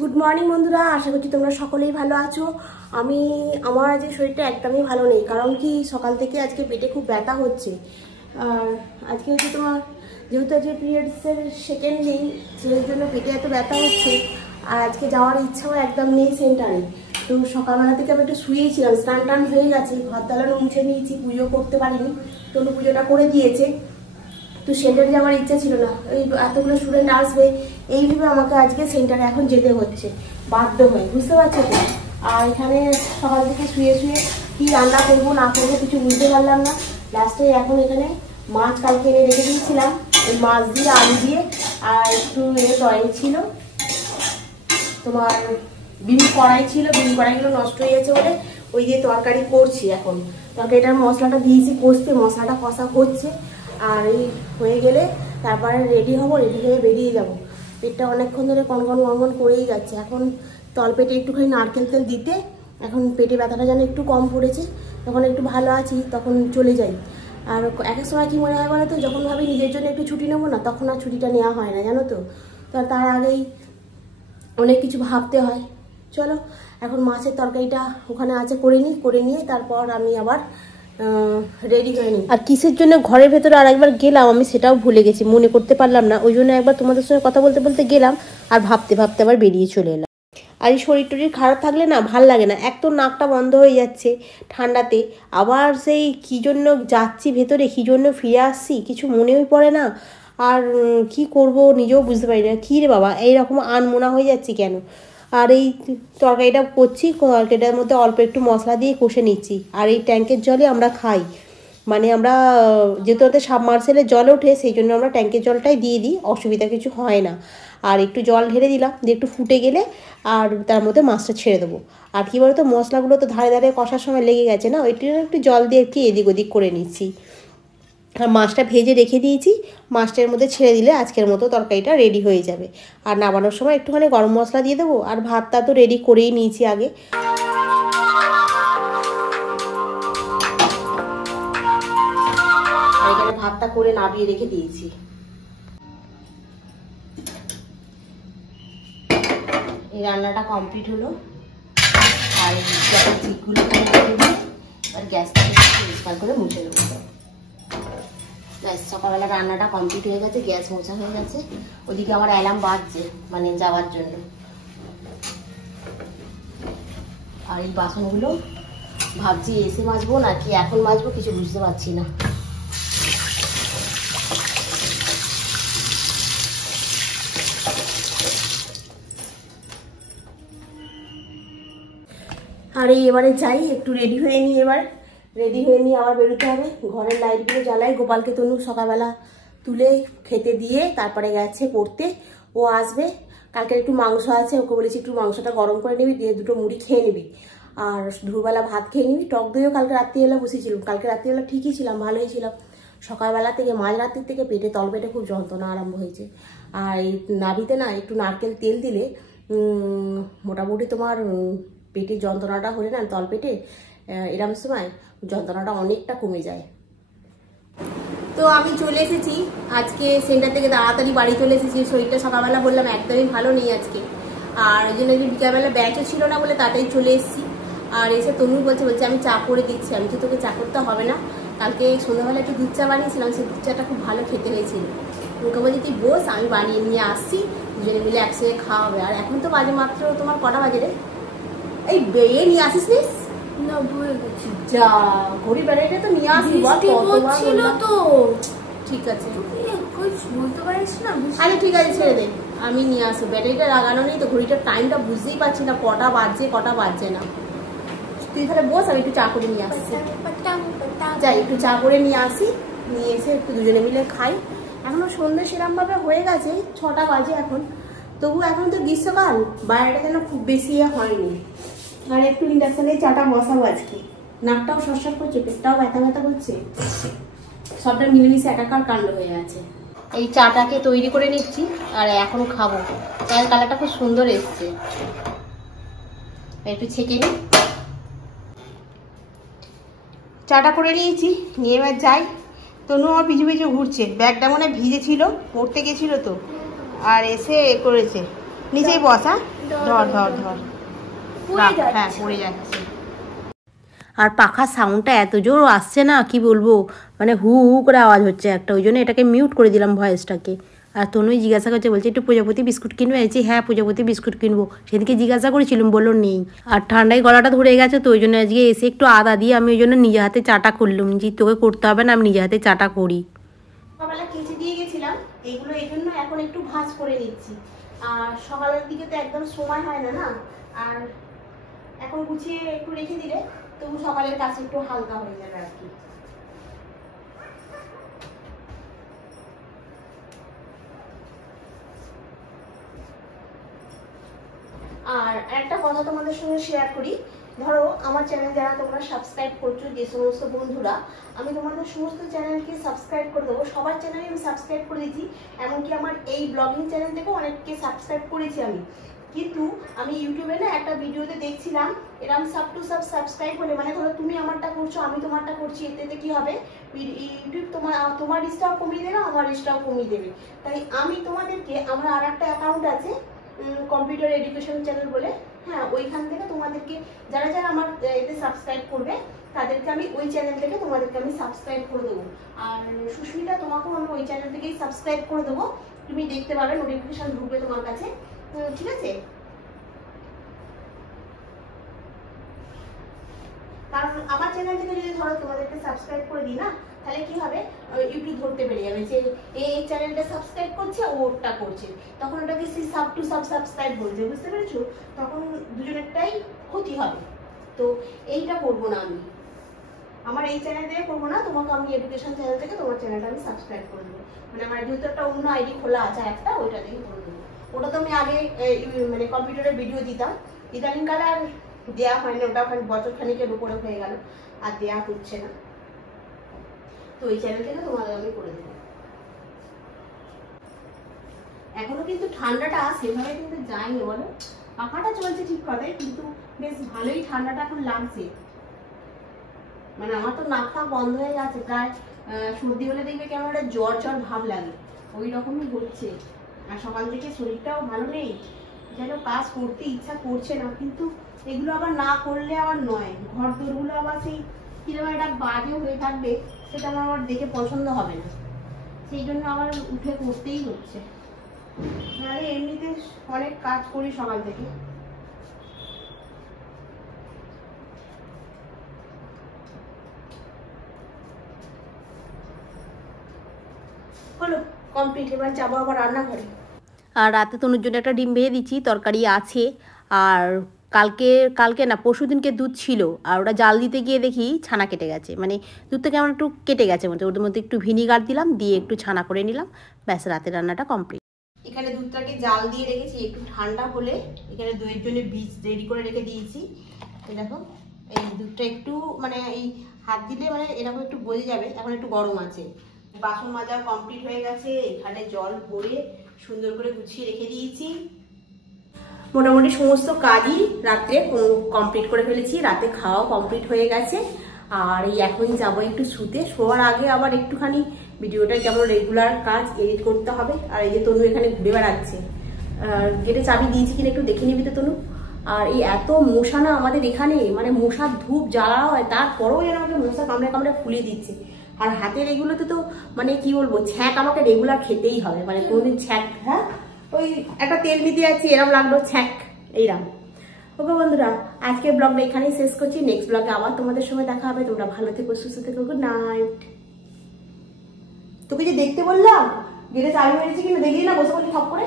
Good morning বন্ধুরা, আশা করছি তোমরা সকলেই ভালো আছো। আমার আজকে শরীরটা একদমই ভালো নেই, কারণ কি সকাল থেকে আজকে পেটে খুব ব্যথা হচ্ছে। আর আজকে হচ্ছে তোমার যেহেতু আজকে পিরিয়ডসের সেকেন্ড দিন, সেই জন্য পেটে এত ব্যথা হচ্ছে। আর আজকে যাওয়ার ইচ্ছাও একদম নেই সেন্টারে। তো সকালবেলা থেকে আমি একটু শুয়েছিলাম, স্নান টান হয়ে গেছে, ঘর দালানো মুছে নিয়েছি, পুজো করতে পারিনি, তনু পুজোটা করে দিয়েছে। তো সেন্টারে যাওয়ার ইচ্ছা ছিল না, ওই এতগুলো স্টুডেন্ট আসবে এইভাবে আমাকে আজকে সেন্টারে এখন যেতে হচ্ছে বাধ্য হয়ে, বুঝতে পারছো তো। আর এখানে সকাল থেকে শুয়ে শুয়ে কি রান্না করবো না করবো কিছু বুঝতে পারলাম না। লাস্টে এখন এখানে মাছ কালকে এনে রেখে দিয়েছিলাম, ওই মাছ দিয়ে আলু দিয়ে আর একটু তরকারি ছিল, তোমার বিন কড়াই ছিল, বিন কড়াইগুলো নষ্ট হয়ে গেছে বলে ওই দিয়ে তরকারি করছি। এখন তরকারিটার মশলাটা দিয়েছি কষতে, মশলাটা কষা হচ্ছে। আর এই হয়ে গেলে তারপরে রেডি হব, রেডি হয়ে বেরিয়ে যাব। পেটটা অনেকক্ষণ ধরে কনকন কনকন করেই যাচ্ছে। এখন তলপেটে একটুখানি নারকেল তেল দিতে এখন পেটে ব্যথাটা যেন একটু কম পড়েছে, যখন একটু ভালো আছি তখন চলে যাই। আর এক এক সময় কী মনে হয় বলো তো, যখন ভাবি নিজের জন্য একটু ছুটি নেবো না, তখন আর ছুটিটা নেওয়া হয় না, জানো তো। তার আগেই অনেক কিছু ভাবতে হয়। চলো এখন মাছের তরকারিটা ওখানে আছে করে নিয়ে তারপর আমি আবার রেডি হয়ে নিই। আর কিসের জন্য ঘরের ভেতরে আরেকবার গেলাম আমি সেটাও ভুলে গেছি, মনে করতে পারলাম না। ওই জন্য একবার তোমাদের সঙ্গে কথা বলতে বলতে গেলাম, আর ভাবতে ভাবতে আবার বেরিয়ে চলে এলাম। আর এই শরীর টরীর খারাপ থাকলে না ভাল লাগে না, এক তো নাকটা বন্ধ হয়ে যাচ্ছে ঠান্ডাতে, আবার সেই কী জন্য যাচ্ছি ভেতরে, কী জন্য ফিরে আসছি কিছু মনেই পড়ে না। আর কি করব নিজেও বুঝতে পারি না, কী রে বাবা এইরকম আনমোনা হয়ে যাচ্ছি কেন। আর এই তরকারিটা করছি, তরকারিটার মধ্যে অল্প একটু মশলা দিয়ে কষে নিচ্ছি। আর এই ট্যাঙ্কের জলে আমরা খাই, মানে আমরা যেহেতু ওদের সাবমার্সেলের জল ওঠে সেই জন্য আমরা ট্যাঙ্কের জলটাই দিয়ে দিই, অসুবিধা কিছু হয় না। আর একটু জল ঢেলে দিলাম, দিয়ে একটু ফুটে গেলে আর তার মধ্যে মাছটা ছেড়ে দেবো। আর কী বলতো, মশলাগুলো তো ধারে ধারে কষার সময় লেগে গেছে না, ওইটির একটু জল দিয়ে একটু এদিক ওদিক করে নিচ্ছি। আর মাছটা ভেজে রেখে দিয়েছি, মাছটার মধ্যে ছেড়ে দিলে আজকের মতো তরকারিটা রেডি হয়ে যাবে। আর নামানোর সময় একটুখানি গরম মশলা দিয়ে দেবো। আর ভাতটা তো রেডি করেই নিয়েছি আগে। এখানে ভাতটা করে নামিয়ে রেখে দিয়েছি। এই রান্নাটা কমপ্লিট হলো। আর চিকগুলো আর গ্যাসটাকে পরিষ্কার করে মুছে দেবো। ব্যাস, সকালবেলা রান্নাটা কমপ্লিট হয়ে গেছে, গ্যাস মোছা হয়ে গেছে। ওদিকে আমার অ্যালার্ম বাজছে মানে যাওয়ার জন্য। আর এই বাসনগুলো ভাবছি এসে মাজবো নাকি এখন মাজবো, কিছু বুঝতে পারছি না। আর এবারে যাই একটু রেডি হয়ে নিই, এবার রেডি হয়ে নিয়ে আবার বেরোতে হবে। ঘরের লাইটগুলো জ্বালাই, গোপালকে তনু সকালবেলা তুলে খেতে দিয়ে তারপরে গেছে পড়তে, ও আসবে। কালকে একটু মাংস আছে, ওকে বলেছি একটু মাংসটা গরম করে নিবি, দিয়ে দুটো মুড়ি খেয়ে নিবি, আর দুপুরবেলা ভাত খেয়ে নিবি। টক দইও কালকে রাত্রিবেলা বসেছিলাম, কালকে রাত্রিবেলা ঠিকই ছিলাম, ভালোই ছিলাম। সকালবেলা থেকে মাঝরাত্রির থেকে পেটে তলপেটে খুব যন্ত্রণা আরম্ভ হয়েছে। আর এই নাভিতে না একটু নারকেল তেল দিলে মোটামুটি তোমার পেটে যন্ত্রণাটা হলে না, তলপেটে এরম সময় যন্ত্রণাটা অনেকটা কমে যায়। তো আমি চলে এসেছি আজকে সেন্টার থেকে, তাড়াতাড়ি বাড়ি চলে এসেছি। শরীরটা সকালবেলা বললাম একদমই ভালো নেই আজকে, আর ওই জন্য বিকালবেলা ব্যাচও ছিল না বলে তাড়াতাড়ি চলে এসেছি। আর এসে তনু বলছে আমি চা করে দিচ্ছি। আমি তো তোকে চা করতে হবে না, কালকে সন্ধ্যাবেলা একটু দুধ চা বানিয়েছিলাম, সেই দুধ চাটা খুব ভালো খেতে হয়েছিল। ওকে বলছি তুই বস, আমি বানিয়ে নিয়ে আসছি, দুজনে মিলে একসাথে খাওয়া হবে। আর এখন তো বাজে মাত্র তোমার কটা বাজে রে? এই বেয়ে নিয়ে আসিস নিস না, ভুলে গেছি। যা ঘড়ি বেড়াইটা তো নিয়ে আসবি, ছিল তো। ঠিক আছে বলতে পারিস না। আরে ঠিক আছে ছেড়ে দে, আমি নিয়ে আসবো। ব্যাটারিটা লাগানো নেই তো, ঘড়িটার টাইমটা বুঝতেই পারছি না কটা বাজছে না। তুই তাহলে বস, আমি একটু চা করে নিয়ে আসছি। যাই একটু চা করে নিয়ে আসি, নিয়ে এসে একটু দুজনে মিলে খাই। এখনো সন্ধ্যে সেরকম ভাবে হয়ে গেছে, 6টা বাজে এখন, তবু এখন তো গ্রীষ্মকাল, বাইরেটা যেন খুব বেশি হয়নি। আর একটু ইন্ডাকশনে চাটা বসাবো আজকে। নাকটাও সরসর করছে, পেটটাও ব্যথা ব্যথা করছে, সবটা মিলেমিশে একাকার কাণ্ড হয়ে আছে। এই চাটাকে তৈরি করে নিচ্ছি আর এখন খাবো। চায়ের কালারটা খুব সুন্দর এসছে, একটু ছেঁকে নিই। চাটা করে নিয়েছি, নিয়ে এবার যাই তনু আমার পিছু পিছু ঘুরছে, ব্যাগটা মনে ভিজে ছিল, পড়তে গেছিল তো, আর এসে করেছে। নিচেই বসা, ধর ধর ধর, হ্যাঁ পড়ে যাচ্ছে। আর পাখার সাউন্ডটা এত জোর আসছে না, কি বলবো, মানে হু হু করে আওয়াজ হচ্ছে একটা, ওই জন্য এটাকে মিউট করে দিলাম ভয়েসটাকে। আর তনুই জিজ্ঞাসা করছে, বলছে একটু প্রজাপতি বিস্কুট কিনবে? বলছি হ্যাঁ প্রজাপতি বিস্কুট কিনবো। সেদিকে জিজ্ঞাসা করেছিলাম, বললো নেই। আর ঠান্ডায় গলাটা ধরে গেছে তো, ওই জন্য আজকে এসে একটু আদা দিয়ে আমি ওই জন্য নিজে হাতে চাটা করলাম, যে তোকে করতে হবে না, আমি নিজে হাতে চাটা করি। সকালে কেচে দিয়ে গেছিলাম এইগুলো, এই জন্য এখন একটু ভাঁজ করে নিচ্ছি। আর সকালের দিকে তো একদম সময় হয় না, আর এখন গুছিয়ে একটু রেখে দিলে তবু সকালের কাছে একটু হালকা হয়ে যাবে আর কি। আর একটা কথা তোমাদের সঙ্গে শেয়ার করি, ধরো আমার চ্যানেল যারা তোমরা সাবস্ক্রাইব করছো, যে সমস্ত বন্ধুরা, আমি তোমাদের সমস্ত চ্যানেলকে সাবস্ক্রাইব করে দেবো, সবার চ্যানেলে আমি সাবস্ক্রাইব করে দিচ্ছি, এমনকি আমার এই ব্লগিং চ্যানেল থেকেও অনেককে সাবস্ক্রাইব করেছি আমি। কিন্তু আমি ইউটিউবে না একটা ভিডিওতে দেখছিলাম এরকম সাব টু সাব সাবস্ক্রাইব হলে, মানে ধরো তুমি আমারটা করছো আমি তোমারটা করছি, এতে কি হবে, ইউটিউব তোমার রিচটাও কমিয়ে দেবে, আমার রিচটাও কমিয়ে দেবে। তাই আমি তোমাদেরকে, আমার আর একটা অ্যাকাউন্ট আছে কম্পিউটার এডুকেশন চ্যানেল বলে, হ্যাঁ ওইখান থেকে তোমাদেরকে যারা যারা আমার এতে সাবস্ক্রাইব করবে তাদেরকে আমি ওই চ্যানেল থেকে তোমাদেরকে আমি সাবস্ক্রাইব করে দেবো। আর সুস্মিতা, তোমাকেও আমি ওই চ্যানেল থেকেই সাবস্ক্রাইব করে দেবো, তুমি দেখতে পাবে, নোটিফিকেশন ঢুকবে তোমার কাছে, ঠিক আছে? কারণ আমার চ্যানেল থেকে যদি ধরো তোমাদেরকে সাবস্ক্রাইব করে দিই না, তাহলে কি হবে, ইউটিউব ধরতে পেরে যাবে যে এই চ্যানেলটা সাবস্ক্রাইব করছে, ওটা করছে, তখন ওটাকে সেই সাব টু সাব সাবস্ক্রাইব বলছে, বুঝতে পেরেছো? তখন দুজনেরটাই ক্ষতি হবে। তো এইটা করবো না আমি, আমার এই চ্যানেল থেকে করবো না, তোমাকে আমি এডুকেশন চ্যানেল থেকে তোমার চ্যানেলটা আমি সাবস্ক্রাইব করে দেবো, মানে আমার যেহেতু একটা অন্য আইডি খোলা আছে একটা, ওইটা থেকে করে দেবো। ওটা তো আমি আগে মানে কম্পিউটারে ভিডিও দিতাম, ইদানিংকালে আর দেওয়া হয়নি, ওটা বছর খানিকের উপরে হয়ে গেল, আর দেওয়া হচ্ছে না। তো এই চ্যানেল থেকে তোমাদের আমি করে দেবো। এখনো কিন্তু ঠান্ডাটা সেভাবে কিন্তু যায়নি, বলো, পাখাটা চলছে ঠিক কথাই, কিন্তু বেশ ভালোই ঠান্ডাটা এখন লাগছে। মানে আমার তো নাক ফাক বন্ধ হয়ে গেছে প্রায়, সর্দি হলে দেখবে কেমন একটা জ্বর জ্বর ভাব লাগে, ওই রকমই হচ্ছে। আর সকাল থেকে শরীরটাও ভালো নেই, যেন কাজ করতে ইচ্ছা করছে না, কিন্তু এগুলো আবার না করলে আবার নয়, ঘর দোরগুলো আবার সেই কিরকম একটা বাজে হয়ে থাকবে, সেটা আমার আবার দেখে পছন্দ হবে না, সেই জন্য আমার উঠে করতেই হচ্ছে। নাহলে এমনিতে অনেক কাজ করি সকাল থেকে। হলো কমপ্লিট, এবার যাবো আবার রান্নাঘরে। আর রাতে তনুর জন্য একটা ডিম ভেজে দিচ্ছি, তরকারি আছে। আর কালকে না পরশুদিনকে দুধ ছিল, আর ওটা জাল দিতে গিয়ে দেখি ছানা কেটে গেছে, মানে দুধটা কেমন একটু কেটে গেছে, মানে ওর মধ্যে একটু ভিনিগার দিলাম, দিয়ে একটু ছানা করে নিলাম, ব্যাস রাতের রান্নাটা কমপ্লিট। এখানে দুধটাকে জাল দিয়ে রেখেছি, একটু ঠান্ডা হলে এখানে দইয়ের জন্য বীজ রেডি করে রেখে দিয়েছি। এই দেখো, এই দুধটা একটু মানে এই হাত দিলে মানে এরকম একটু বোঝা যাবে, এখন একটু গরম আছে। বাসন মাজা কমপ্লিট হয়ে গেছে, এখানে জল ভরে সুন্দর করে গুছিয়ে রেখে দিয়েছি। মোটামুটি সমস্ত কাজই রাত্রে কমপ্লিট করে ফেলেছি, রাতে খাওয়াও কমপ্লিট হয়ে গেছে। আর এই এখন যাবো একটু শুতে, শোয়ার আগে আবার একটুখানি ভিডিওটা যেমন রেগুলার কাজ এডিট করতে হবে। আর এই যে তনু এখানে ঘুরে বেড়াচ্ছে, গেটে চাবি দিয়েছি কিনা একটু দেখে নিবি তো তনু। আর এই এত মশা না আমাদের এখানে, মানে মশার ধূপ জ্বালা হয়, তারপরেও যেন আমাকে মশা কামড়ে কামড়ে ফুলিয়ে দিচ্ছে। আর হাতের এগুলোতে তো মানে কি বলবো, ছ্যাঁক আমাকে রেগুলার খেতেই হবে, মানে কোনোদিন ছ্যাঁক, হ্যাঁ ওই একটা তেল নিতে যাচ্ছি এরম লাগলো ছ্যাঁক, এইরকম। ওকে বন্ধুরা, আজকের ব্লগটা এখানেই শেষ করছি, নেক্সট ব্লগে আবার তোমাদের সঙ্গে দেখা হবে। তোমরা ভালো থেকো, সুস্থ থেকো, গুড নাইট। তোকে যে দেখতে বললাম গেটে চাবি মেরেছি কিনা দেখলি না, বসে বসে সব করে।